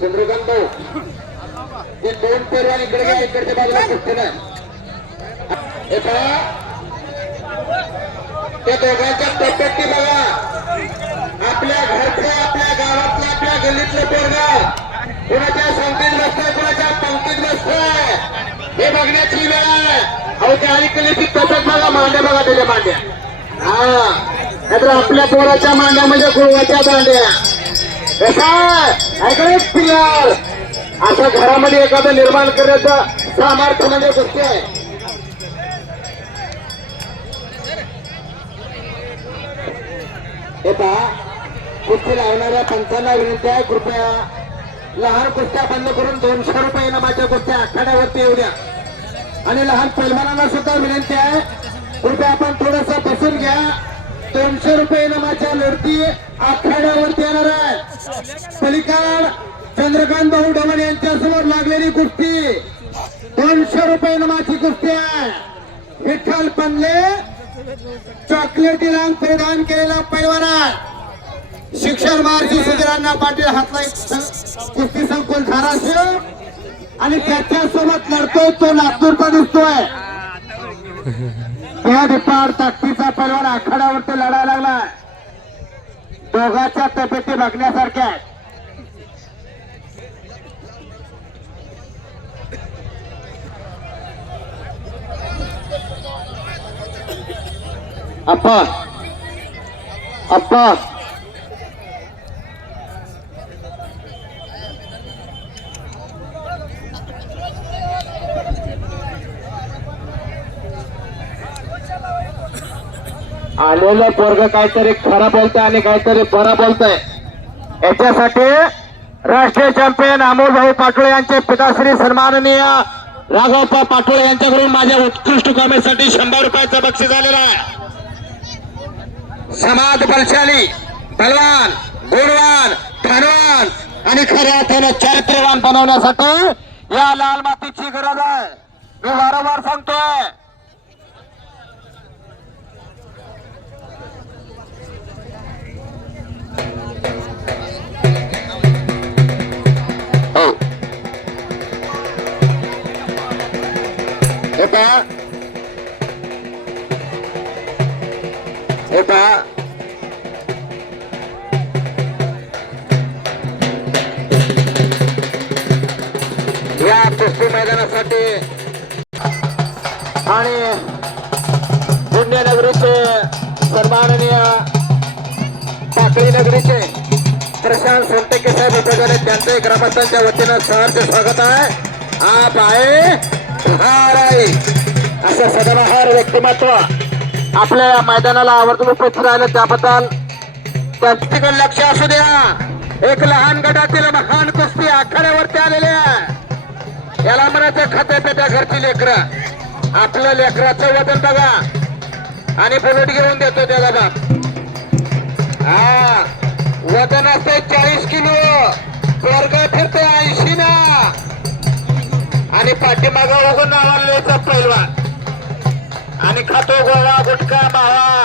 चंद्रकांत भाऊ ते दोन पेरवान इकडे घ्या इकडच्या बाजूला कुठे नाही हे पहा त्या दोघांच्या तब्येती बघा आपल्या घरचं आपल्या गावातलं आपल्या गल्लीतलं पोरगा कुणाच्या संकेत बसतंय कुणाच्या पंक्तीत बसतंय हे बघण्याची वेळ आहे. अहो त्या अलीकडे ती तसंच बघा मांड्या बघा त्याच्या मांड्या. हा. नाहीतर आपल्या पोराच्या मांड्या म्हणजे गुळवाच्या दांड्या. क्लिअर अशा घरामध्ये एखादं निर्माण करण्याचं सामर्थ्य म्हणजे गोष्टी आहे. येता कुस्ती लावणाऱ्या पंचांना विनंती आहे कृपया लहान कुस्त्या बंद करून दोनशे रुपये इनामाच्या कुस्त्या आखाड्यावरती येऊ द्या. आणि लहान पैलवानांना सुद्धा विनंती आहे. कृपया आपण थोडस बसून घ्या. दोनशे रुपये इनामाच्या लढती आखाड्यावरती येणार आहे पलीकड चंद्रकांत भाऊ ढवण यांच्यासमोर लागलेली कुस्ती. दोनशे रुपये इनामाची कुस्ती आहे. विठ्ठल पनले चॉकलेटी रंग परिधान केलेला पैलवाना आहे. शिक्षण मार्गी सुधीरांना पाटील हातला कुस्ती संकुल धाराशिव. आणि त्याच्यासोबत लढतोय तो नागपूरचा दिसतोय. त्या दिपाड ताकदीचा पैलवान आखाड्यावरती लढायला लागलाय. दोघाच्या तब्येती बघण्यासारख्या आहेत. अप्पा. अप्पा. आलेलं पोरग काहीतरी खरा बोलताय आणि काहीतरी बरा बोलताय. याच्यासाठी राष्ट्रीय चॅम्पियन अमोल भाऊ पाटोळे यांचे पिताश्री सन्माननीय राघवप्पा पाटोळे यांच्याकडून माझ्या उत्कृष्ट कामेसाठी शंभर रुपयाचं बक्षीस झालेलं आहे. समाज बलशाली बलवान गुणवान धनवान आणि खऱ्या अर्थाने चरित्रवान बनवण्यासाठी या लाल मातीची गरज आहे. मी वारंवार सांगतोय हे पहा हे पहा या कुस्ती मैदानासाठी आणि पुण्यनगरीचे सन्माननीय पाकळी नगरीचे प्रशांत सोनटेके साहेब उपयोगाने त्यांचे ग्रामस्थांच्या वतीनं सहर्ष स्वागत आहे. आप आहे. हार असं सदाबहार व्यक्तिमत्व आपल्या या मैदानाला आवर्जून उपस्थित राहिलं त्याबद्दल त्यांच्याकडे लक्ष असू द्या. एक लहान गटातील महान कुस्ती आखाड्यावरती आलेले याला म्हणायचं खाते पेट्या घरची लेकर. आपलं लेकराचं वजन बघा. आणि बुलेट घेऊन देतो त्याला बाप. हा वजन असते चाळीस किलो. वर्ग फिरते ऐंशी ना. आणि पाठीमागा उघडून नावाला यायचा पैलवान. आणि खातो गोळा गुटका मावा.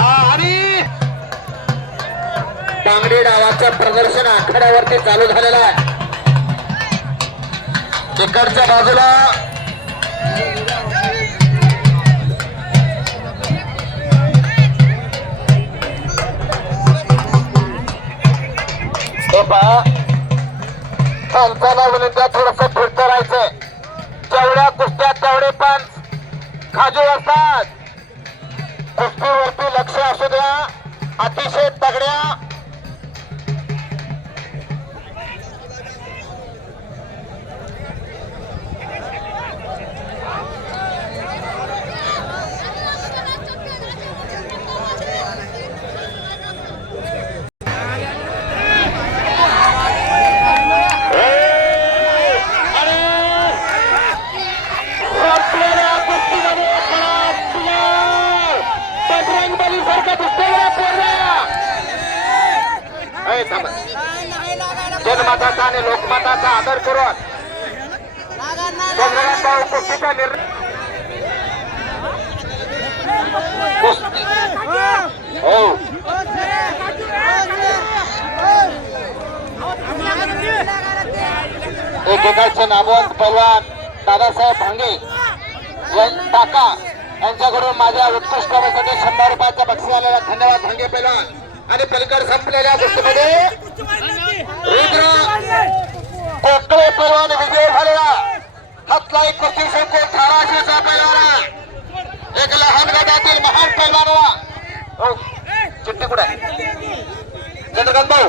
आणि बांगडी डावाचं प्रदर्शन आखाड्यावरती चालू झालेलं आहे. तिकडच्या बाजूला थोडस कुस्त्या खाजू असतात. कुस्तीवरती लक्ष असू द्या. अतिशय तगड्या जनमताचा आणि लोकमताचा आदर करून चंद्रकांतभाऊ निर्णय कुस्ती नामवंत पैलवान दादासाहेब भांगे टाका यांच्याकडून माझ्या उत्कृष्ट कामासाठी शंभर रुपयाचा बक्षीस आलेला धन्यवाद भांगे पैलवान आणि पलीकडे संपलेल्या गोष्टीमध्ये पैलवान विजय झालेला. हातला एक कुस्ती संकुल ठाराशीचा पैलवान एक लहान गटातील महान पैलवान चिट्टी कुठे चंद्रकांत भाऊ.